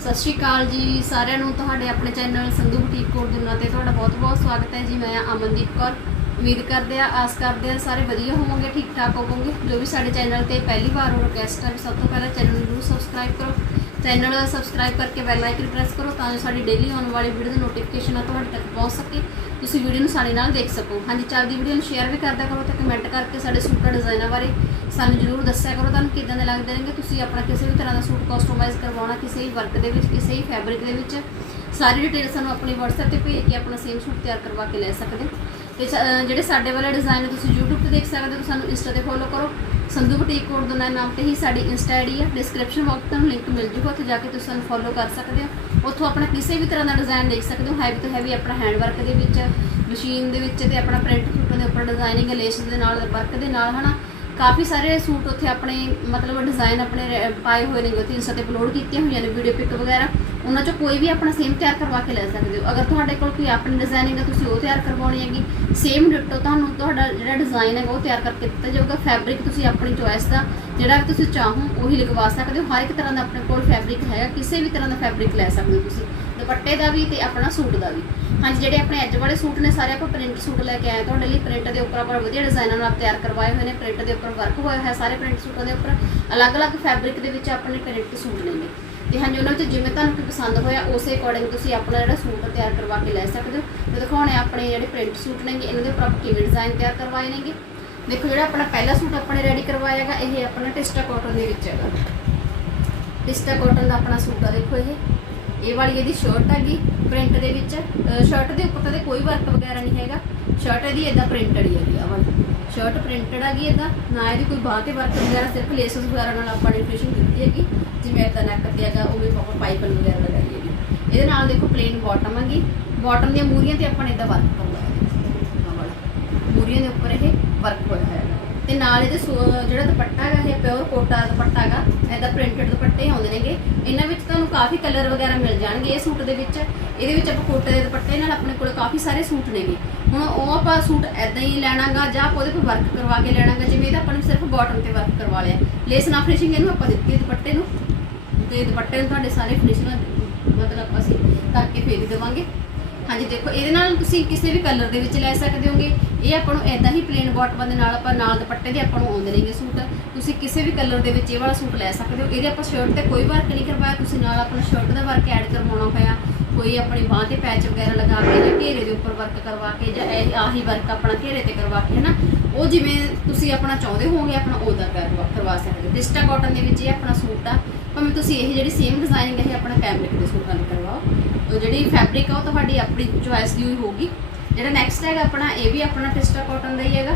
ਸਤਿ ਸ਼੍ਰੀ ਅਕਾਲ ਜੀ ਸਾਰਿਆਂ ਨੂੰ, ਤੁਹਾਡੇ ਆਪਣੇ ਚੈਨਲ ਸੰਧੂ ਬੁਟੀਕ ਕੋਡ ਦੁਨਾ ਤੇ ਤੁਹਾਡਾ ਬਹੁਤ-ਬਹੁਤ ਸਵਾਗਤ ਹੈ ਜੀ। ਮੈਂ ਅਮਨਦੀਪ ਕੌਰ। ਉਮੀਦ ਕਰਦੇ ਆ ਆਸ ਕਰਦੇ ਆ ਸਾਰੇ ਵਧੀਆ ਹੋਵੋਗੇ, ਠੀਕ ਠਾਕ ਹੋਵੋਗੇ। ਜੋ ਵੀ ਸਾਡੇ ਚੈਨਲ ਤੇ ਪਹਿਲੀ ਵਾਰ ਹੋ ਰਿਕਵੈਸਟ ਹੈ, ਸਭ ਤੋਂ ਪਹਿਲਾਂ ਚੈਨਲ ਨੂੰ ਜ਼ਰੂਰ ਸਬਸਕ੍ਰਾਈਬ ਕਰੋ। ਚੈਨਲ ਨੂੰ ਸਬਸਕ੍ਰਾਈਬ ਕਰਕੇ ਬੈਲ ਆਈਕਨ ਪ੍ਰੈਸ ਕਰੋ ਤਾਂ ਜੋ ਸਾਡੀ ਡੇਲੀ ਆਉਣ ਵਾਲੀ ਵੀਡੀਓ ਦੀ ਨੋਟੀਫਿਕੇਸ਼ਨ ਆ ਤੁਹਾਡੇ ਤੱਕ ਪਹੁੰਚ ਸਕੇ। ਤੁਸੀਂ ਵੀਡੀਓ ਨੂੰ ਸਾਡੇ ਨਾਲ ਦੇਖ ਸਕੋ। ਹਾਂਜੀ, ਚੱਲਦੀ ਵੀਡੀਓ ਨੂੰ ਸ਼ੇਅਰ ਵੀ ਕਰਦਾ ਕਰੋ ਤੇ ਕਮੈਂਟ ਕਰਕੇ ਸਾਡੇ ਸੂਟ ਦਾ ਡਿਜ਼ਾਈਨਾਂ ਬਾਰੇ ਸਾਨੂੰ ਜ਼ਰੂਰ ਦੱਸਿਆ ਕਰੋ। ਤੁਹਾਨੂੰ ਕਿਦਾਂ ਦੇ ਲੱਗਦੇ ਨੇਗੇ? ਤੁਸੀਂ ਆਪਣਾ ਕਿਸੇ ਵੀ ਤਰ੍ਹਾਂ ਦਾ ਸੂਟ ਕਸਟਮਾਈਜ਼ ਕਰਵਾਉਣਾ, ਕਿਸੇ ਵੀ ਵਰਕ ਦੇ ਵਿੱਚ, ਕਿਸੇ ਵੀ ਫੈਬਰਿਕ ਦੇ ਵਿੱਚ, ਸਾਰੀ ਡਿਟੇਲ ਸਾਨੂੰ ਆਪਣੇ WhatsApp ਤੇ ਭੇਜ ਕੇ ਆਪਣਾ ਸੇਮ ਸੂਟ ਤਿਆਰ ਕਰਵਾ ਕੇ ਲੈ ਸਕਦੇ। ਤੇ ਸ- ਜਿਹੜੇ ਸਾਡੇ ਵਾਲੇ ਡਿਜ਼ਾਈਨ ਤੁਸੀਂ YouTube ਤੇ ਦੇਖ ਸਕਦੇ ਹੋ ਸਾਨੂੰ ਇੰਸਟਾ ਤੇ ਫੋਲੋ ਕਰੋ। ਸੰਧੂ ਬੁਟੀਕ ਕੋਡ ਦਾ ਨਾਮ ਤੇ ਹੀ ਸਾਡੀ ਇੰਸਟਾ ਆਈਡੀ ਹੈ ਡਿਸਕ੍ਰਿਪਸ਼ਨ ਬਾਕਸ ਤੁਹਾਨੂੰ ਲਿੰਕ ਮਿਲ ਜੂਗਾ, ਉੱਥੇ ਜਾ ਕੇ ਤੁਸੀਂ ਸਾਨੂੰ ਫੋਲੋ ਕਰ ਸਕਦੇ ਹੋ। ਉੱਥੋਂ ਆਪਣਾ ਕਿਸੇ ਵੀ ਤਰ੍ਹਾਂ ਦਾ ਡਿਜ਼ਾਈਨ ਦੇਖ ਸਕਦੇ ਹੋ। ਹੈਵੀ ਤੋਂ ਹੈਵੀ ਆਪਣਾ ਹੈਂਡ ਵਰਕ ਦੇ ਵਿੱਚ ਮਸ਼ੀਨ ਦੇ ਵਿੱਚ ਤੇ ਆਪਣਾ ਪ੍ਰਿੰਟ ਸੂਟਾਂ ਦੇ ਉੱਪਰ ਡਿਜ਼ਾਈਨਿੰਗ ਲੇਸ ਦੇ ਨਾਲ ਵਰਕ ਦੇ ਨਾਲ, ਹਨਾ? ਕਾਫੀ ਸਾਰੇ ਸੂਟ ਉੱਥੇ ਆਪਣੇ, ਮਤਲਬ ਡਿਜ਼ਾਈਨ ਆਪਣੇ ਰ- ਪਾਏ ਹੋਏ ਨੇ ਉੱਥੇ ਇੰਸਟਾ ਤੇ ਅਪਲੋਡ ਕੀਤੀਆਂ ਹੋਈਆਂ ਨੇ ਵੀਡੀਓ ਪਿਕ ਵਗੈਰਾ। ਉਹਨਾਂ ਚੋਂ ਕੋਈ ਵੀ ਆਪਣਾ ਸੇਮ ਤਿਆਰ ਕਰਵਾ ਕੇ ਲੈ ਸਕਦੇ ਹੋ। ਅਗਰ ਤੁਹਾਡੇ ਕੋਲ ਕੋਈ ਆਪਣੀ ਡਿਜ਼ਾਈਨਿੰਗ ਹੈ, ਤੁਸੀਂ ਉਹ ਤਿਆਰ ਕਰਵਾਉਣੀ ਹੈਗੀ। ਸੇਮ ਡਿਟੋ ਤੁਹਾਨੂੰ ਤੁਹਾਡਾ ਜਿਹੜਾ ਡਿਜ਼ਾਈਨ ਹੈਗਾ, ਉਹ ਤਿਆਰ ਕਰਕੇ ਦਿੱਤਾ ਜਾਊਗਾ। ਫੈਬਰਿਕ ਤੁਸੀਂ ਆਪਣੀ ਚੋਇਸ ਦਾ, ਜਿਹੜਾ ਵੀ ਤੁਸੀਂ ਚਾਹੋ, ਉਹੀ ਲਗਵਾ ਸਕਦੇ ਹੋ। ਹਰ ਇੱਕ ਤਰ੍ਹਾਂ ਦਾ ਆਪਣੇ ਕੋਲ ਫੈਬਰਿਕ ਹੈਗਾ, ਕਿਸੇ ਵੀ ਤਰ੍ਹਾਂ ਦਾ ਫੈਬਰਿਕ ਲੈ ਸਕਦੇ ਹੋ ਤੁਸੀਂ। ਦੁਪੱਟੇ ਦਾ ਵੀ ਤੇ ਆਪਣਾ ਸੂਟ ਦਾ ਵੀ। ਹਾਂਜੀ, ਜਿਹੜੇ ਆਪਣੇ ਅੱਜ ਵਾਲੇ ਸੂਟ ਨੇ, ਸਾਰੇ ਆਪਾਂ ਪ੍ਰਿੰਟ ਸੂਟ ਲੈ ਕੇ ਆਏ ਤੁਹਾਡੇ ਲਈ ਪ੍ਰਿੰਟ ਦੇ ਉੱਪਰ ਆਪਾਂ ਵਧੀਆ ਡਿਜ਼ਾਈਨਾਂ ਨਾਲ ਤਿਆਰ ਕਰਵਾਏ ਹੋਏ ਨੇ। ਪ੍ਰਿੰਟ ਦੇ ਉੱਪਰ ਵਰਕ ਹੋਇਆ ਹੈ ਸਾਰੇ ਪ੍ਰਿੰਟ ਸੂਟਾਂ ਦੇ ਉੱਪਰ। ਅਲੱਗ-ਅਲੱਗ ਫੈਬਰਿਕ ਦੇ ਵਿੱਚ ਆਪਣੇ ਪ੍ਰਿੰਟ ਸੂਟ ਨੇ ਤੇ ਹਾਂਜੀ, ਉਹਨਾਂ ਵਿੱਚ ਜਿਵੇਂ ਤੁਹਾਨੂੰ ਕੋਈ ਪਸੰਦ ਹੋਇਆ, ਉਸੇ ਅਕੋਰਡਿੰਗ ਤੁਸੀਂ ਆਪਣਾ ਜਿਹੜਾ ਸੂਟ ਤਿਆਰ ਕਰਵਾ ਕੇ ਲੈ ਸਕਦੇ ਹੋ। ਤੇ ਦਿਖਾਉਣੇ ਆਪਣੇ ਜਿਹੜੇ ਪ੍ਰਿੰਟ ਸੂਟ ਨੇਗੇ, ਇਹਨਾਂ ਦੇ ਉੱਪਰ ਆਪਾਂ ਕਿਵੇਂ ਡਿਜ਼ਾਈਨ ਤਿਆਰ ਕਰਵਾਏ ਨੇਗੇ। ਦੇਖੋ, ਜਿਹੜਾ ਆਪਣਾ ਪਹਿਲਾ ਸੂਟ ਆਪਣੇ ਰੈਡੀ ਕਰਵਾਇਆ ਹੈਗਾ, ਇਹ ਆਪਣਾ ਟਿਸਟਾ ਕਾਟਨ ਦੇ ਵਿੱਚ ਹੈਗਾ। ਟਿਸਟਾ ਕਾਟਨ ਦਾ ਆਪਣਾ ਸੂਟ ਆ, ਦੇਖੋ ਇਹ। ਇਹ ਵਾਲੀ ਇਹਦੀ ਸ਼ਰਟ ਹੈਗੀ ਪ੍ਰਿੰਟ ਦੇ ਵਿੱਚ। ਸ਼ਰਟ ਦੇ ਉੱਪਰ ਤਾਂ ਕੋਈ ਵਰਕ ਵਗੈਰਾ ਨਹੀਂ ਹੈਗਾ। ਸ਼ਰਟ ਇਹਦੀ ਇਦਾਂ ਪ੍ਰਿੰਟਡ ਹੀ ਹੈਗੀ ਆ ਵਾਲੀ। ਸ਼ਰਟ ਪ੍ਰਿੰਟਡ ਹੈਗੀ ਇਦਾਂ ਨਾ ਇਹਦੀ ਕੋਈ ਬਾਹ ਤੇ ਵਰਕ ਵਗੈਰਾ, ਸਿਰਫ ਲੇਸਸ ਵਗੈਰਾ ਨਾਲ ਆਪਾਂ ਨੇ ਫਿਨਿਸ਼ਿੰਗ ਕੀਤੀ ਹੈਗੀ। ਜਿਵੇਂ ਇਦਾਂ ਨੈਕ ਤੇ ਹੈਗਾ ਉਵੇਂ ਆਪਾਂ ਪਾਈਪਨ ਵਗੈਰਾ ਲਗਾਈ ਹੈਗੀ ਇਹਦੇ ਨਾਲ ਦੇਖੋ ਪਲੇਨ ਬਾਟਮ ਹੈਗੀ। ਬਾਟਮ ਦੀਆਂ ਮੂਰੀਆਂ ਤੇ ਆਪਾਂ ਨੇ ਇਦਾਂ ਵਰਕ ਕਰਵਾਇਆ। ਆਹ ਵਾਲਾ। ਮੂਰੀਆਂ ਦੇ ਉੱਪਰ ਇਹ ਵਰਕ ਹੋਇਆ ਹੈ ਤੇ ਨਾਲ ਇਹਦੇ ਸੋ- ਜਿਹੜਾ ਦੁਪੱਟਾ ਹੈਗਾ, ਇਹ ਪਿਓਰ ਕੋਟਾ ਦੁਪੱਟਾ ਹੈਗਾ, ਇਹਦਾ ਪ੍ਰਿੰਟਡ ਦੁਪੱਟੇ ਆਉਂਦੇ ਨੇਗੇ। ਇਹਨਾਂ ਵਿੱਚ ਤੁਹਾਨੂੰ ਕਾਫੀ ਕਲਰ ਵਗੈਰਾ ਮਿਲ ਜਾਣਗੇ ਇਹ ਸੂਟ ਦੇ ਵਿੱਚ। ਇਹਦੇ ਵਿੱਚ ਆਪਾਂ ਕੋਟੇ ਦੇ ਦੁਪੱਟੇ ਨਾਲ ਆਪਣੇ ਕੋਲ ਕਾਫੀ ਸਾਰੇ ਸੂਟ ਨੇਗੇ। ਹੁਣ ਉਹ ਆਪਾਂ ਸੂਟ ਐਦਾਂ ਹੀ ਲੈਣਾਗਾ ਜਾਂ ਆਪਾਂ ਉਹਦੇ 'ਤੇ ਵਰਕ ਕਰਵਾ ਕੇ ਲੈਣਾਗਾ, ਜਿਵੇਂ ਇਹਦਾ ਆਪਾਂ ਨੇ ਸਿਰਫ ਬਾਟਮ ਤੇ ਵਰਕ ਕਰਵਾ ਲਿਆ। ਲੇਸ ਨਾ ਫਿਨਿਸ਼ਿੰਗ ਇਹਨੂੰ ਆਪਾਂ ਦਿੱਤੀ ਦੁਪੱਟੇ ਨੂੰ। ਤੇ ਦੁਪੱਟੇ ਨੂੰ ਤੁਹਾਡੇ ਸਾਰੇ ਫਿਨਿਸ਼ਿੰਗ ਮਤਲਬ ਅਸੀਂ ਕਰਕੇ ਫੇਰ ਦੇਵਾਂਗੇ। ਹਾਂਜੀ, ਦੇਖੋ, ਇਹਦੇ ਨਾਲ ਤੁਸੀਂ ਕਿਸੇ ਵੀ ਕਲਰ ਦੇ ਵਿੱਚ ਲੈ ਸਕਦੇ ਹੋਗੇ। ਇਹ ਆਪਾਂ ਨੂੰ ਐਦਾਂ ਹੀ ਪਲੇਨ ਬਾਟਮ ਦੇ ਨਾਲ ਆਪਾਂ ਨਾਲ ਦੁਪੱਟੇ ਦੇ ਆਪਾਂ ਨੂੰ ਆਉਂਦੇ ਨੇਗੇ ਸੂਟ। ਤੁਸੀਂ ਕਿਸੇ ਵੀ ਕਲਰ ਦੇ ਵਿੱਚ ਇਹ ਵਾਲਾ ਸੂਟ ਲੈ ਸਕਦੇ ਹੋ। ਇਹਦੇ ਆਪਾਂ ਸ਼ਰਟ ਤੇ ਕੋਈ ਵਰਕ ਨਹੀਂ ਕਰਵਾਇਆ। ਤੁਸੀਂ ਨਾਲ ਆਪਣਾ ਸ਼ਰਟ ਦਾ ਵਰਕ ਐਡ ਕਰਵਾਉਣਾ ਹੋਇਆ। ਕੋਈ ਆਪਣੀ ਬਾਹ ਤੇ ਪੈਚ ਵਗੈਰਾ ਲਗਾ ਕੇ ਜਾਂ ਘੇਰੇ ਦੇ ਉੱਪਰ ਵਰਕ ਕਰਵਾ ਕੇ ਜਾਂ ਇਹ ਆਹੀ ਵਰਕ ਆਪਣਾ ਘੇਰੇ ਤੇ ਕਰਵਾ ਕੇ, ਹਨਾ? ਉਹ ਜਿਵੇਂ ਤੁਸੀਂ ਆਪਣਾ ਚਾਹੁੰਦੇ ਹੋਗੇ ਆਪਣਾ ਉਹਦਾ ਕਰਵਾ ਸਕਦੇ ਹੋ। ਡਿਸਟਾ ਕਾਟਨ ਦੇ ਵਿੱਚ ਇਹ ਆਪਣਾ ਸੂਟ ਆ। ਭਾਵੇਂ ਤੁਸੀਂ ਇਹ ਜਿਹੜੀ ਸੇਮ ਡਿਜ਼ਾਈਨਿੰਗ ਹੈ ਇਹ ਆਪਣਾ ਕੈਮਰਿਕ ਦੇ ਸੂਟਾਂ ਤੇ ਕਰਵਾਓ। ਜਿਹੜੀ ਫੈਬਰਿਕ ਆ ਉਹ ਤੁਹਾਡੀ ਆਪਣੀ ਚੁਆਇਸ ਦੀ ਹੋਊਗੀ। ਜਿਹੜਾ ਨੈਕਸਟ ਹੈਗਾ ਆਪਣਾ, ਇਹ ਵੀ ਆਪਣਾ ਟਿਸਟਾ ਕਾਟਨ ਦਾ ਹੀ ਹੈਗਾ।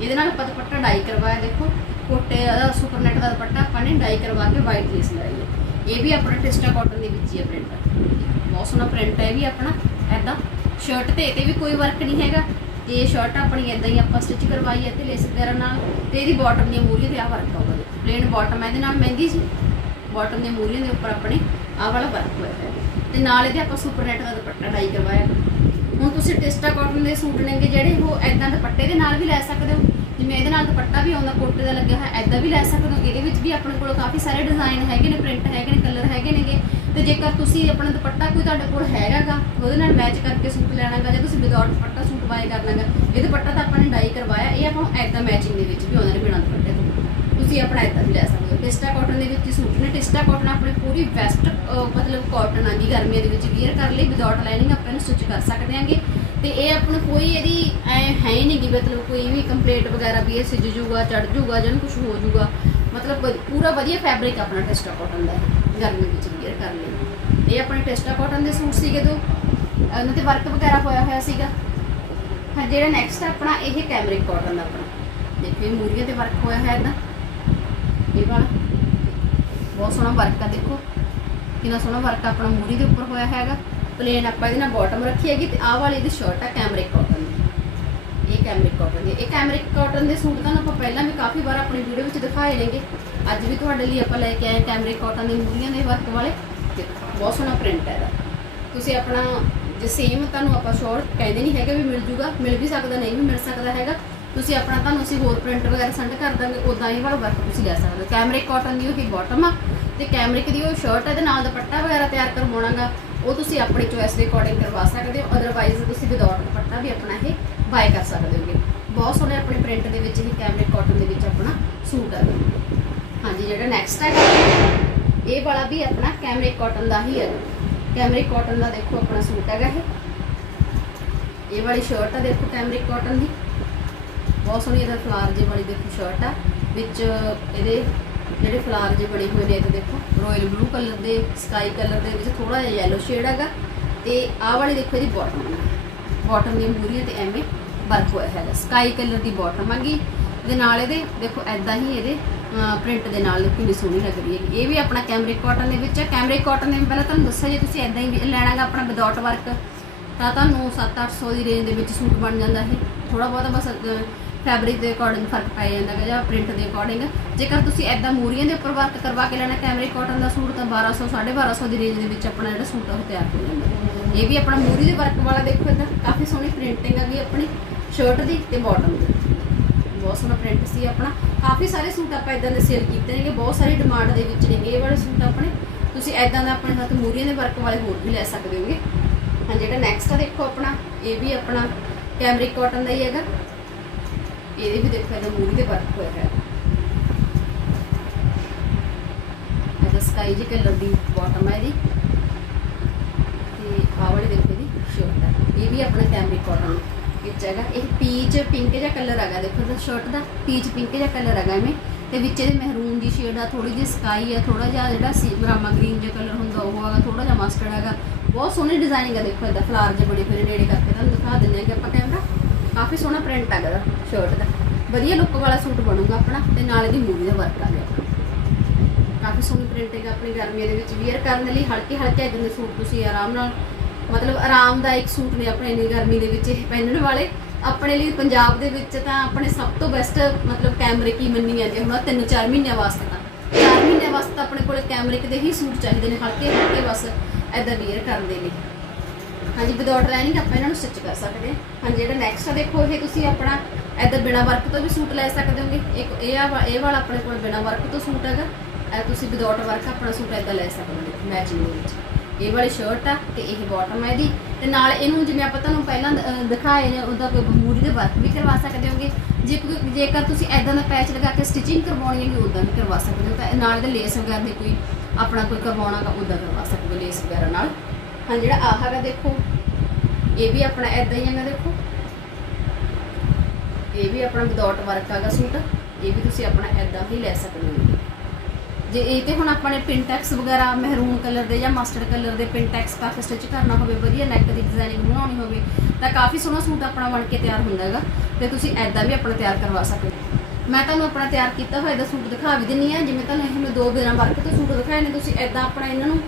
ਇਹਦੇ ਨਾਲ ਆਪਾਂ ਦੁਪੱਟਾ ਡਾਈ ਕਰਵਾਇਆ, ਦੇਖੋ। ਕੋਟੇ ਦਾ ਸੁਪਰ ਨੈਟ ਦਾ ਦੁਪੱਟਾ ਆਪਾਂ ਨੇ ਡਾਈ ਕਰਵਾ ਕੇ ਵਾਈਟ ਲੇਸ ਲਗਾਈ ਹੈ। ਇਹ ਵੀ ਆਪਣਾ ਟਿਸਟਾ ਕਾਟਨ ਦੇ ਵਿੱਚ ਹੀ ਹੈ ਪ੍ਰਿੰਟ ਬਹੁਤ ਸੋਹਣਾ ਪ੍ਰਿੰਟ ਹੈ ਇਹ ਵੀ ਆਪਣਾ ਐਦਾਂ ਸ਼ਰਟ ਤੇ ਇਹਤੇ ਵੀ ਕੋਈ ਵਰਕ ਨਹੀਂ ਹੈਗਾ। ਤੇ ਸ਼ਰਟ ਆਪਣੀ ਐਦਾਂ ਹੀ ਆਪਾਂ ਸਟਿਚ ਕਰਵਾਈ ਹੈ ਤੇ ਲੇਸ ਵਗੈਰਾ ਨਾਲ। ਤੇ ਇਹਦੀ ਬਾਟਮ ਦੀਆਂ ਮੂਰੀਆਂ ਤੇ ਆ ਵਰਕ ਆਊਗਾ ਪਲੇਨ ਬਾਟਮ ਹੈ ਇਹਦੇ ਨਾਲ ਮਹਿੰਗੀ ਸੀ। ਬਾਟਮ ਦੀਆਂ ਮੂਰੀਆਂ ਦੇ ਉੱਪਰ ਆਪਣੇ ਆਹ ਵਾਲਾ ਵਰਕ ਹੋਇਆ ਹੈ ਤੇ ਨਾਲ ਇਹਦੇ ਆਪਾਂ ਸੁਪਰ ਨੈਟ ਦਾ ਦੁਪੱਟਾ ਡਾਈ ਕਰਵਾਇਆ। ਹੁਣ ਤੁਸੀਂ ਟਿਸਟਾ ਕਾਟਨ ਦੇ ਸੂਟ ਨੇਗੇ ਜਿਹੜੇ ਉਹ ਐਦਾਂ ਦੁਪੱਟੇ ਦੇ ਨਾਲ ਵੀ ਲੈ ਸਕਦੇ ਹੋ। ਜਿਵੇਂ ਇਹਦੇ ਨਾਲ ਦੁਪੱਟਾ ਵੀ ਆਉਂਦਾ, ਕੋਟੇ ਦਾ ਲੱਗਿਆ ਹੋਇਆ ਐਦਾਂ ਵੀ ਲੈ ਸਕਦੇ ਹੋ। ਇਹਦੇ ਵਿੱਚ ਵੀ ਆਪਣੇ ਕੋਲ ਕਾਫੀ ਸਾਰੇ ਡਿਜ਼ਾਈਨ ਹੈਗੇ ਨੇ, ਪ੍ਰਿੰਟ ਹੈਗੇ ਨੇ, ਕਲਰ ਹੈਗੇ ਨੇਗੇ। ਤੇ ਜੇਕਰ ਤੁਸੀਂ ਆਪਣਾ ਦੁਪੱਟਾ ਕੋਈ ਤੁਹਾਡੇ ਕੋਲ ਹੈਗਾਗਾ, ਉਹਦੇ ਨਾਲ ਮੈਚ ਕਰਕੇ ਸੂਟ ਲੈਣਾਗਾ ਜਾਂ ਤੁਸੀਂ ਵਿਦਆਊਟ ਦੁਪੱਟਾ ਸੂਟ ਬਾਏ ਕਰਨਾਗਾ, ਇਹ ਦੁਪੱਟਾ ਤਾਂ ਆਪਾਂ ਨੇ ਡਾਈ ਕਰਵਾਇਆ, ਇਹ ਆਪਾਂ ਐਦਾਂ ਮੈਚਿੰਗ ਦੇ ਵਿੱਚ ਵੀ ਆਉਂਦਾ ਨੇ ਬਿਨਾਂ ਦੁਪੱਟੇ ਤੋਂ। ਤੁਸੀਂ ਆਪਣਾ ਐਦਾਂ ਵੀ ਲੈ ਸਕਦੇ ਹੋ। ਟਿਸਟਾ ਕਾਟਨ ਦੇ ਵਿੱਚ ਸੂਟ ਨੇ। ਟਿਸਟਾ ਕਾਟਨ ਆਪਣੇ ਪੂਰੀ ਬੈਸਟ ਮਤਲਬ ਕਾਟਨ ਆ ਗਰਮੀਆਂ ਦੇ ਵਿੱਚ ਵੀਅਰ ਕਰ ਲਈ ਵਿਦਆਊਟ ਲਾਈਨਿੰਗ ਆਪਾਂ ਇਹਨੂੰ ਸਟਿਚ ਕਰ ਸਕਦੇ ਆਂਗੇ ਤੇ ਇਹ ਆਪਣਾ ਕੋਈ ਇਹਦੀ ਐ ਹੈ ਨਹੀਂ ਕਿ ਮਤਲਬ ਕੋਈ ਵੀ ਕੰਪਲੀਟ ਵਗੈਰਾ ਵੀ ਇਹ ਸਿੱਜ ਜੂਗਾ ਚੜ ਜੂਗਾ ਜਾਂ ਕੁਝ ਹੋ ਜੂਗਾ। ਮਤਲਬ ਪੂਰਾ ਵਧੀਆ ਫੈਬਰਿਕ ਆਪਣਾ ਟਿਸਟਾ ਕਾਟਨ ਦਾ ਗਰਮੀ ਵਿੱਚ ਵੀਅਰ ਕਰ ਲਈ। ਇਹ ਆਪਣੇ ਟਿਸਟਾ ਕਾਟਨ ਦੇ ਸੂਟ ਸੀਗੇ ਦੋ। ਉਹਨਾਂ ਤੇ ਵਰਕ ਵਗੈਰਾ ਹੋਇਆ ਹੋਇਆ ਸੀਗਾ। ਹਾਂ, ਜਿਹੜਾ ਨੈਕਸਟ ਆਪਣਾ ਇਹ ਕੈਮਰਿਕ ਕਾਟਨ ਦਾ ਆਪਣਾ। ਦੇਖੋ ਮੂਰੀਆਂ ਤੇ ਵਰਕ ਹੋਇਆ ਹੈ ਇਦਾਂ ਇਹ ਵਾਲਾ। ਬਹੁਤ ਸੋਹਣਾ ਵਰਕ ਆ, ਦੇਖੋ। ਕਿੰਨਾ ਸੋਹਣਾ ਵਰਕ ਆਪਣਾ ਮੂਰੀ ਦੇ ਉੱਪਰ ਹੋਇਆ ਹੈਗਾ ਪਲੇਨ ਆਪਾਂ ਇਹਦੇ ਨਾਲ ਬਾਟਮ ਰੱਖੀ ਹੈਗੀ ਤੇ ਆਹ ਵਾਲੀ ਇਹਦੀ ਸ਼ਰਟ ਆ ਕੈਮਰਿਕ ਕਾਟਨ ਦੀ। ਇਹ ਕੈਮਰਿਕ ਕਾਟਨ ਦੀ। ਇਹ ਕੈਮਰਿਕ ਕਾਟਨ ਦੇ ਸੂਟ ਤਾਂ ਆਪਾਂ ਪਹਿਲਾਂ ਵੀ ਕਾਫੀ ਵਾਰ ਆਪਣੀ ਵੀਡੀਓ ਵਿੱਚ ਦਿਖਾਏ ਨੇਗੇ। ਅੱਜ ਵੀ ਤੁਹਾਡੇ ਲਈ ਆਪਾਂ ਲੈ ਕੇ ਆਏ ਕੈਮਰਿਕ ਕਾਟਨ ਦੇ ਮੂਰੀਆਂ ਦੇ ਵਰਕ ਵਾਲੇ। ਦੇਖੋ ਬਹੁਤ ਸੋਹਣਾ ਪ੍ਰਿੰਟ ਹੈ ਇਹਦਾ। ਤੁਸੀਂ ਆਪਣਾ ਜੇ ਸੇਮ ਤੁਹਾਨੂੰ ਆਪਾਂ ਸ਼ੋਰਟ ਕਹਿੰਦੇ ਨਹੀਂ ਹੈਗੇ ਵੀ ਮਿਲ ਜੂਗਾ, ਮਿਲ ਵੀ ਸਕਦਾ, ਨਹੀਂ ਵੀ ਮਿਲ ਸਕਦਾ ਹੈਗਾ, ਤੁਸੀਂ ਆਪਣਾ ਤੁਹਾਨੂੰ ਅਸੀਂ ਹੋਰ ਪ੍ਰਿੰਟ ਵਗੈਰਾ ਸੈਂਡ ਕਰ ਦਾਂਗੇ ਉਦਾਂ ਹੀ ਵਾਲਾ ਵਰਕ ਤੁਸੀਂ ਲੈ ਸਕਦੇ ਹੋ। ਕੈਮਰਿਕ ਕਾਟਨ ਦੀ ਉਹੀ ਬਾਟਮ ਆ ਤੇ ਕੈਮਰਿਕ ਦੀ ਉਹ ਸ਼ਰਟ ਹੈ ਦੇ ਨਾਲ ਦੁਪੱਟਾ ਵਗੈਰਾ ਤਿਆਰ ਕਰਵਾਉਣਾਗਾ ਉਹ ਤੁਸੀਂ ਆਪਣੀ ਚੋਇਸ ਦੇ ਅਕੋਰਡਿੰਗ ਕਰਵਾ ਸਕਦੇ ਹੋ ਅਦਰਵਾਈਜ਼ ਤੁਸੀਂ ਵਿਦਆਊਟ ਦੁਪੱਟਾ ਵੀ ਆਪਣਾ ਇਹ ਬਾਏ ਕਰ ਸਕਦੇ ਹੋਗੇ। ਬਹੁਤ ਸੋਹਣੇ ਆਪਣੇ ਪ੍ਰਿੰਟ ਦੇ ਵਿੱਚ ਹੀ ਕੈਮਰਿਕ ਕਾਟਨ ਦੇ ਵਿੱਚ ਆਪਣਾ ਸੂਟ ਹੈ ਹਾਂਜੀ, ਜਿਹੜਾ ਨੈਕਸਟ ਹੈਗਾ ਇਹ ਵਾਲਾ ਵੀ ਆਪਣਾ ਕੈਮਰਿਕ ਕਾਟਨ ਦਾ ਹੀ ਹੈ ਕੈਮਰਿਕ ਕਾਟਨ ਦਾ ਦੇਖੋ ਆਪਣਾ ਸੂਟ ਹੈਗਾ ਇਹ। ਇਹ ਵਾਲੀ ਸ਼ਰਟ ਆ ਦੇਖੋ ਕੈਮਰਿਕ ਕਾਟਨ ਦੀ। ਬਹੁਤ ਸੋਹਣੀ ਇਹਦਾ ਫਲਾਰ ਜੇ ਵਾਲੀ ਦੇਖੋ ਸ਼ਰਟ ਆ। ਵਿੱਚ ਇਹਦੇ ਜਿਹੜੇ ਫਲਾਰ ਜੇ ਬਣੇ ਹੋਏ ਨੇ ਇਹ ਦੇਖੋ ਰਾਇਲ ਬਲੂ ਕਲਰ ਦੇ ਸਕਾਈ ਕਲਰ ਦੇ ਵਿੱਚ ਥੋੜਾ ਜਿਹਾ yellow ਸ਼ੇਡ ਹੈਗਾ ਤੇ ਆਹ ਵਾਲੀ ਦੇਖੋ ਇਹਦੀ ਬਾਟਮ ਬਾਟਮ ਦੀਆਂ ਮੂਰੀਆਂ ਤੇ ਐਵੇਂ ਵਰਕ ਹੋਇਆ ਹੈਗਾ। ਸਕਾਈ ਕਲਰ ਦੀ ਬਾਟਮ ਹੈਗੀ। ਦੇ ਨਾਲ ਇਹਦੇ, ਦੇਖੋ ਐਦਾਂ ਹੀ ਇਹਦੇ ਪ੍ਰਿੰਟ ਦੇ ਨਾਲ ਦੇਖੋ ਕਿੰਨੀ ਸੋਹਣੀ ਲੱਗ ਰਹੀ ਹੈ ਇਹ ਵੀ ਆਪਣਾ ਕੈਮਰਿਕ ਕਾਟਨ ਦੇ ਵਿੱਚ ਹੈ। ਕੈਮਰਿਕ ਕਾਟਨ ਦੇ ਪਹਿਲਾਂ ਤੁਹਾਨੂੰ ਦੱਸਿਆ ਜੇ ਤੁਸੀਂ ਐਦਾਂ ਹੀ ਲੈਣਾਗਾ ਆਪਣਾ ਵਿਦਆਊਟ ਵਰਕ ਤਾਂ ਤੁਹਾਨੂੰ 7-800 ਦੀ ਰੇਂਜ ਦੇ ਵਿੱਚ ਸੂਟ ਬਣ ਜਾਂਦਾ ਹੈ ਥੋੜਾ ਬਹੁਤਾ ਬਸ ਫੈਬਰਿਕ ਦੇ ਅਕੋਰਡਿੰਗ ਫ਼ਰਕ ਪੈ ਜਾਂਦਾ ਹੈ ਜਾਂ ਪ੍ਰਿੰਟ ਦੇ ਅਕੋਰਡਿੰਗ। ਜੇਕਰ ਤੁਸੀਂ ਐਦਾਂ ਮੂਰੀਆਂ ਦੇ ਉੱਪਰ ਵਰਕ ਕਰਵਾ ਕੇ ਲੈਣਾ ਕੈਮਰਿਕ ਕਾਟਨ ਦਾ ਸੂਟ, ਤਾਂ 1200 1250 ਦੀ ਰੇਂਜ ਦੇ ਵਿੱਚ ਆਪਣਾ ਜਿਹੜਾ ਸੂਟ ਆ ਉਹ ਤਿਆਰ ਹੋ ਜਾਂਦਾ। ਇਹ ਵੀ ਆਪਣਾ ਮੂਰੀ ਦੇ ਵਰਕ ਵਾਲਾ ਦੇਖੋ ਇਹਦਾ ਕਾਫੀ ਸੋਹਣੀ ਪ੍ਰਿੰਟਿੰਗ ਹੈਗੀ ਆਪਣੀ ਸ਼ਰਟ ਦੀ ਤੇ ਬਾਟਮ ਦੀ। ਬਹੁਤ ਸੋਹਣਾ ਪ੍ਰਿੰਟ ਸੀ ਆਪਣਾ। ਕਾਫੀ ਸਾਰੇ ਸੂਟ ਆਪਾਂ ਇਦਾਂ ਦੇ ਸੇਲ ਕੀਤੇ ਨੇਗੇ, ਬਹੁਤ ਸਾਰੀ ਡਿਮਾਂਡ ਦੇ ਵਿੱਚ ਨੇਗੇ ਇਹ ਵਾਲੇ ਸੂਟ ਆਪਣੇ। ਤੁਸੀਂ ਐਦਾਂ ਦਾ ਆਪਣੇ ਹੱਥ ਮੂਰੀਆਂ ਦੇ ਵਰਕ ਵਾਲੇ ਹੋਰ ਵੀ ਲੈ ਸਕਦੇ ਹੋਗੇ। ਹਾਂ ਜਿਹੜਾ ਨੈਕਸਟ ਆ ਦੇਖੋ ਆਪਣਾ, ਇਹ ਵੀ ਆਪਣਾ ਕੈਮਰਿਕ ਕਾਟਨ ਦਾ ਹੀ ਹੈਗਾ। ਇਹਦੇ ਵੀ ਦੇਖੋ, ਇਹਦਾ ਮੂਰੀ ਦੇ ਵਰਕ ਹੋਇਆ ਹੈ ਇਹਦਾ ਸਕਾਈ ਜੀ ਕਲਰ ਦੀ ਬਾਟਮ ਹੈ ਇਹਦੀ। ਤੇ ਆਹ ਵਾਲੀ ਦੇਖੋ ਇਹਦੀ ਸ਼ਰਟ ਹੈ ਇਹ ਵੀ ਆਪਣਾ ਕੈਮਰਿਕ ਕਾਟਨ ਵਿੱਚ ਹੈਗਾ। ਇਹ ਪੀਚ ਪਿੰਕ ਜਿਹਾ ਕਲਰ ਹੈਗਾ। ਦੇਖੋ ਇਹਦਾ ਸ਼ਰਟ ਦਾ ਪੀਚ ਪਿੰਕ ਜਿਹਾ ਕਲਰ ਹੈਗਾ ਐਵੇਂ ਤੇ ਵਿੱਚ ਇਹਦੇ ਮਹਿਰੂਨ ਦੀ ਸ਼ੇਡ ਆ ਥੋੜੀ ਜਿਹੀ ਸਕਾਈ ਆ ਥੋੜਾ ਜਿਹਾ ਜਿਹੜਾ ਸੀ ਬਰਾਮਾ ਗ੍ਰੀਨ ਜਿਹਾ ਕਲਰ ਹੁੰਦਾ, ਉਹ ਹੈਗਾ ਥੋੜਾ ਜਿਹਾ ਮਸਟਰਡ ਹੈਗਾ। ਬਹੁਤ ਸੋਹਣੀ ਡਿਜ਼ਾਈਨਿੰਗ ਹੈ ਦੇਖੋ ਇਹਦਾ ਫਲਾਰ ਜੇ ਬੜੇ ਫਿਰ ਨੇੜੇ ਕਰਕੇ ਤੁਹਾਨੂੰ ਦਿਖਾ ਦਿੰਦੇ ਆ ਕਿ ਆਪਾਂ ਕੈਮਰਾ ਕਾਫੀ ਸੋਹਣਾ ਪ੍ਰਿੰਟ ਹੈਗਾ ਇਹਦਾ ਸ਼ਰਟ ਦਾ। ਵਧੀਆ ਲੁੱਕ ਵਾਲਾ ਸੂਟ ਬਣੂਗਾ ਆਪਣਾ, ਤੇ ਨਾਲ ਇਹਦੀ ਮੂਵੀ ਦਾ ਵਰਕ ਆ ਗਿਆ। ਕਾਫੀ ਸੋਹਣੀ ਪ੍ਰਿੰਟਿੰਗ ਆਪਣੀ ਗਰਮੀਆਂ ਦੇ ਵਿੱਚ। ਵੀਅਰ ਕਰਨ ਲਈ ਹਲਕੇ ਹਲਕੇ ਇਦਾਂ ਦੇ ਸੂਟ ਤੁਸੀਂ ਆਰਾਮ ਨਾਲ, ਮਤਲਬ ਆਰਾਮਦਾਇਕ ਸੂਟ ਨੇ ਆਪਣੇ ਇੰਨੀ ਗਰਮੀ ਦੇ ਵਿੱਚ ਇਹ ਪਹਿਨਣ ਵਾਲੇ। ਆਪਣੇ ਲਈ ਪੰਜਾਬ ਦੇ ਵਿੱਚ ਤਾਂ ਆਪਣੇ ਸਭ ਤੋਂ ਬੈਸਟ ਮਤਲਬ ਕੈਮਰੇ ਕੀ ਮੰਨੀ ਜਾਂਦੀ ਹੁਣ 3-4 ਮਹੀਨਿਆਂ ਵਾਸਤੇ ਤਾਂ। ਚਾਰ ਮਹੀਨਿਆਂ ਵਾਸਤੇ ਆਪਣੇ ਕੋਲ ਕੈਮਰੇ ਦੇ ਹੀ ਸੂਟ ਚਾਹੀਦੇ ਨੇ ਹਲਕੇ ਹਲਕੇ ਬਸ ਇਦਾਂ ਵੀਅਰ ਕਰਨ ਦੇ ਲਈ। ਹਾਂਜੀ ਵਿਦਆਊਟ ਲਾਈਨਿੰਗ ਆਪਾਂ ਇਹਨਾਂ ਨੂੰ ਸਟਿਚ ਕਰ ਸਕਦੇ ਹਾਂ। ਹਾਂਜੀ, ਜਿਹੜਾ ਨੈਕਸਟ ਆ, ਦੇਖੋ, ਇਹ ਤੁਸੀਂ ਆਪਣਾ ਇਦਾਂ ਬਿਨਾ ਵਰਕ ਤੋਂ ਵੀ ਸੂਟ ਲੈ ਸਕਦੇ ਹੋਗੇ। ਇੱਕ ਇਹ ਆ, ਇਹ ਵਾਲਾ ਆਪਣੇ ਕੋਲ ਬਿਨਾ ਵਰਕ ਤੋਂ ਸੂਟ ਹੈਗਾ। ਇਹ ਤੁਸੀਂ ਵਿਦਆਊਟ ਵਰਕ ਆਪਣਾ ਸੂਟ ਇਦਾਂ ਲੈ ਸਕਦੇ ਹੋ ਮੈਚਿੰਗ ਦੇ ਵਿੱਚ। ਇਹ ਵਾਲੀ ਸ਼ਰਟ ਆ ਤੇ ਇਹ ਬਾਟਮ ਹੈ ਇਹਦੀ। ਤੇ ਨਾਲ ਇਹਨੂੰ ਜਿਵੇਂ ਆਪਾਂ ਤੁਹਾਨੂੰ ਪਹਿਲਾਂ ਦਿਖਾਏ ਨੇ, ਉਹਦਾ ਕੋਈ ਮੂਰੀ ਦੇ ਵਰਕ ਵੀ ਕਰਵਾ ਸਕਦੇ ਹੋਗੇ। ਜੇ ਕੋਈ, ਜੇਕਰ ਤੁਸੀਂ ਐਦਾਂ ਦਾ ਪੈਚ ਲਗਾ ਕੇ ਸਟਿਚਿੰਗ ਕਰਵਾਉਣੀ ਹੈ ਉਦਾਂ ਵੀ ਕਰਵਾ ਸਕਦੇ ਹੋ। ਤਾਂ ਨਾਲ ਇਹਦੇ ਲੇਸ ਵਗੈਰਾ ਦੇ ਕੋਈ ਆਪਣਾ ਕੋਈ ਕਰਵਾਉਣਾ ਤਾਂ ਉਦਾਂ ਕਰਵਾ ਸਕਦੇ ਹੋ ਲੇਸ ਵਗੈਰਾ ਨਾਲ। ਹਾਂ, ਜਿਹੜਾ ਆਹ ਹੈਗਾ ਦੇਖੋ, ਇਹ ਵੀ ਆਪਣਾ ਐਦਾਂ ਹੀ ਹੈਗਾ ਦੇਖੋ। ਇਹ ਵੀ ਆਪਣਾ ਵਿਦਆਊਟ ਵਰਕ ਹੈਗਾ ਸੂਟ ਇਹ ਵੀ ਤੁਸੀਂ ਆਪਣਾ ਐਦਾਂ ਹੀ ਲੈ ਸਕਦੇ ਹੋ। ਜੇ ਇਹ ਤੇ ਹੁਣ ਆਪਾਂ ਨੇ ਪਿੰਟੈਕਸ ਵਗੈਰਾ ਮਹਿਰੂਨ ਕਲਰ ਦੇ ਜਾਂ ਮਸਟਰਡ ਕਲਰ ਦੇ ਪਿੰਟੈਕਸ ਪਾ ਕੇ ਸਟਿਚ ਕਰਨਾ ਹੋਵੇ, ਵਧੀਆ ਨੈਕ ਦੀ ਡਿਜ਼ਾਈਨਿੰਗ ਬਣਾਉਣੀ ਹੋਵੇ, ਤਾਂ ਕਾਫੀ ਸੋਹਣਾ ਸੂਟ ਆਪਣਾ ਬਣ ਕੇ ਤਿਆਰ ਹੁੰਦਾ ਹੈਗਾ, ਤੇ ਤੁਸੀਂ ਐਦਾਂ ਵੀ ਆਪਣਾ ਤਿਆਰ ਕਰਵਾ ਸਕਦੇ ਹੋ। ਮੈਂ ਤੁਹਾਨੂੰ ਆਪਣਾ ਤਿਆਰ ਕੀਤਾ ਹੋਇਆ ਦਾ ਸੂਟ ਦਿਖਾ ਵੀ ਦਿੰਨੀ ਆ, ਜਿਵੇਂ ਤੁਹਾਨੂੰ ਇਹ ਮੈਂ ਦੋ ਬਿਨਾਂ ਵਰਕ ਤੋਂ ਸੂਟ ਦਿਖਾਏ ਨੇ, ਤੁਸੀਂ ਐਦਾਂ ਆਪਣਾ ਇਹਨਾਂ ਨੂੰ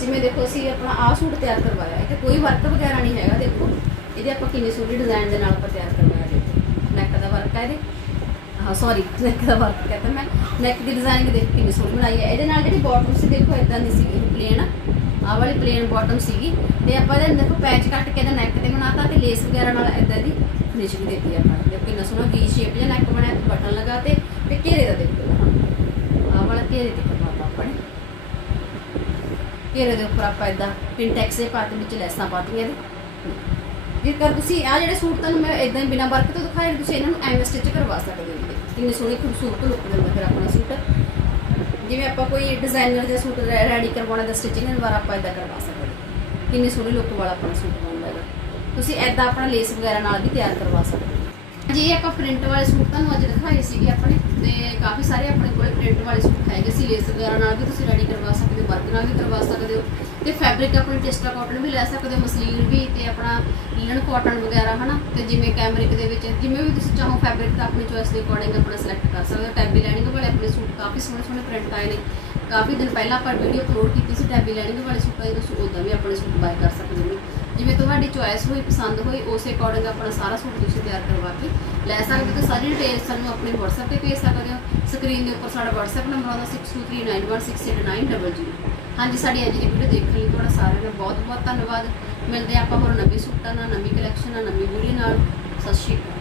ਜਿਵੇਂ ਦੇਖੋ ਅਸੀਂ ਆਪਣਾ ਆਹ ਸੂਟ ਤਿਆਰ ਕਰਵਾਇਆ ਇਹ ਤੇ ਕੋਈ ਵਰਕ ਵਗੈਰਾ ਨਹੀਂ ਹੈਗਾ, ਦੇਖੋ। ਇਹਦੇ ਆਪਾਂ ਕਿੰਨੀ ਸੋਹਣੀ ਡਿਜ਼ਾਈਨ ਦੇ ਨਾਲ ਆਪਾਂ ਤਿਆਰ ਕਰਵਾਇਆ ਦੇਖੋ। ਨੈਕ ਦਾ ਵਰਕ ਹੈ ਇਹਦੇ। ਹਾਂ ਸੌਰੀ ਨੈਕ ਦਾ ਵਰਕ ਕਹਿੰਦਾ ਮੈਂ। ਨੈਕ ਦੀ ਡਿਜ਼ਾਈਨ ਦੇਖ, ਕਿੰਨੀ ਸੋਹਣੀ ਬਣਾਈ ਹੈ। ਇਹਦੇ ਨਾਲ ਜਿਹੜੀ ਬਾਟਮ ਸੀ, ਦੇਖੋ ਇਦਾਂ ਦੀ ਸੀਗੀ ਪਲੇਨ ਆਹ ਵਾਲੀ ਪਲੇਨ ਬਾਟਮ ਸੀਗੀ। ਤੇ ਆਪਾਂ ਇਹਦੇ ਦੇਖੋ ਪੈਚ ਕੱਟ ਕੇ ਇਹਦਾ ਨੈਕ ਤੇ ਬਣਾਤਾ ਤੇ ਲੇਸ ਵਗੈਰਾ ਨਾਲ ਇਦਾਂ ਦੀ ਫਿਨਿਸ਼ਿੰਗ ਦਿੱਤੀ ਆਪਾਂ ਦੇਖੋ, ਕਿੰਨਾ ਸੋਹਣਾ ਵੀ ਸ਼ੇਪ ਜਿਹਾ ਨੈਕ ਬਣਿਆ ਬਟਨ ਲਗਾ ਤੇ ਤੇ ਘੇਰੇ ਦਾ ਦੇਖੋ। ਆਹ ਵਾਲਾ ਘੇਰੇ ਤੇ ਘੇਰੇ ਦੇ ਉੱਪਰ ਆਪਾਂ ਇਦਾਂ ਪਿੰਟੈਕਸ ਦੇ ਪਾਤੇ ਵਿੱਚ ਲੈਸਾਂ ਪਾਤੀਆਂ ਇਹਦੇ ਜੇਕਰ ਤੁਸੀਂ ਆ ਜਿਹੜੇ ਸੂਟ ਤੁਹਾਨੂੰ ਮੈਂ ਇਦਾਂ ਹੀ ਬਿਨਾਂ ਵਰਕ ਤੋਂ ਦਿਖਾਏ ਤੁਸੀਂ ਇਹਨਾਂ ਨੂੰ ਐਵੇਂ ਸਟਿਚ ਕਰਵਾ ਸਕਦੇ ਹੋ। ਜੀ। ਕਿੰਨੀ ਸੋਹਣੀ ਖੂਬਸੂਰਤ ਲੁੱਕ ਦਿੰਦਾ ਫਿਰ ਆਪਣਾ ਸੂਟ। ਜਿਵੇਂ ਆਪਾਂ ਕੋਈ ਡਿਜ਼ਾਈਨਰ ਦੇ ਸੂਟ ਰੈਡੀ ਕਰਵਾਉਣਾ ਦਾ ਸਟਿਚਿੰਗ ਦੁਆਰਾ ਆਪਾਂ ਇਦਾਂ ਕਰਵਾ ਸਕਦੇ ਹਾਂ। ਕਿੰਨੀ ਸੋਹਣੀ ਲੁੱਕ ਵਾਲਾ ਆਪਣਾ ਸੂਟ ਬਣਦਾ ਹੈਗਾ। ਤੁਸੀਂ ਐਦਾਂ ਆਪਣਾ ਲੇਸ ਵਗੈਰਾ ਨਾਲ ਵੀ ਤਿਆਰ ਕਰਵਾ ਸਕਦੇ ਹੋ। ਜੀ ਆਪਾਂ ਪ੍ਰਿੰਟ ਵਾਲੇ ਸੂਟ ਤੁਹਾਨੂੰ ਅੱਜ ਦਿਖਾਏ ਸੀਗੇ ਆਪਣੇ। ਤੇ ਕਾਫੀ ਸਾਰੇ ਆਪਣੇ ਕੋਲ ਪ੍ਰਿੰਟ ਵਾਲੇ ਸੂਟ ਹੈਗੇ ਸੀ ਲੇਸ ਵਗੈਰਾ ਨਾਲ ਵੀ ਤੁਸੀਂ ਰੈਡੀ ਕਰਵਾ ਸਕਦੇ ਹੋ ਵਰਕ ਨਾਲ ਵੀ ਕਰਵਾ ਸਕਦੇ ਹੋ ਤੇ ਫੈਬਰਿਕ ਆਪਣੇ ਟੈਸਟਾ ਕਾਟਨ ਵੀ ਲੈ ਸਕਦੇ ਹੋ ਮਸਲੀਨ ਵੀ ਤੇ ਆਪਣਾ ਲੀਨਨ ਕਾਟਨ ਵਗੈਰਾ, ਹਨਾ? ਤੇ ਜਿਵੇਂ ਕੈਮਰਿਕ ਦੇ ਵਿੱਚ, ਜਿਵੇਂ ਵੀ ਤੁਸੀਂ ਚਾਹੋ ਫੈਬਰਿਕ ਦਾ ਆਪਣੀ ਚੋਇਸ ਦੇ ਅਕੋਰਡਿੰਗ ਆਪਣਾ ਸਿਲੈਕਟ ਕਰ ਸਕਦੇ ਹੋ। ਟੈਬੀ ਲੈਣਿੰਗ ਵਾਲੇ ਆਪਣੇ ਸੂਟ ਕਾਫੀ ਸੋਹਣੇ ਸੋਹਣੇ ਪ੍ਰਿੰਟ ਆਏ ਨੇ। ਕਾਫੀ ਦਿਨ ਪਹਿਲਾਂ ਆਪਾਂ ਵੀਡੀਓ ਅਪਲੋਡ ਕੀਤੀ ਸੀ ਟੈਬੀ ਲਾਈਨਿੰਗ ਵਾਲੇ ਸੂਟਾਂ ਦੀ ਤੁਸੀਂ ਉਦਾਂ ਵੀ ਆਪਣੇ ਸੂਟ ਬਾਏ ਕਰ ਸਕਦੇ ਹੋ। ਜਿਵੇਂ ਤੁਹਾਡੀ ਚੋਇਸ ਹੋਈ, ਪਸੰਦ ਹੋਈ, ਉਸੇ ਅਕੋਰਡਿੰਗ ਆਪਣਾ ਸਾਰਾ ਸੂਟ ਤੁਸੀਂ ਤਿਆਰ ਕਰਵਾ ਕੇ ਲੈ ਸਕਦੇ ਹੋ। ਸਾਰੀ ਡਿਟੇਲ ਸਾਨੂੰ ਆਪਣੇ WhatsApp ਤੇ ਭੇਜ ਸਕਦੇ ਹੋ। ਸਕਰੀਨ ਦੇ ਉੱਪਰ ਸਾਡਾ WhatsApp ਨੰਬਰ ਆਉਂਦਾ 6239168900 ਹਾਂਜੀ, ਸਾਡੀ ਅੱਜ ਦੀ ਵੀਡੀਓ ਦੇਖਣ ਲਈ ਤੁਹਾਡਾ ਸਾਰਿਆਂ ਦਾ ਬਹੁਤ ਬਹੁਤ ਧੰਨਵਾਦ। ਮਿਲਦੇ ਹਾਂ ਆਪਾਂ ਹੋਰ ਨਵੇਂ ਸੂਟਾਂ ਨਾਲ, ਨਵੀਂ ਕਲੈਕਸ਼ਨ ਨਾਲ, ਨਵੀਂ ਵੀਡੀਓ ਨਾਲ। ਸਤਿ ਸ਼੍ਰੀ ਅਕਾਲ।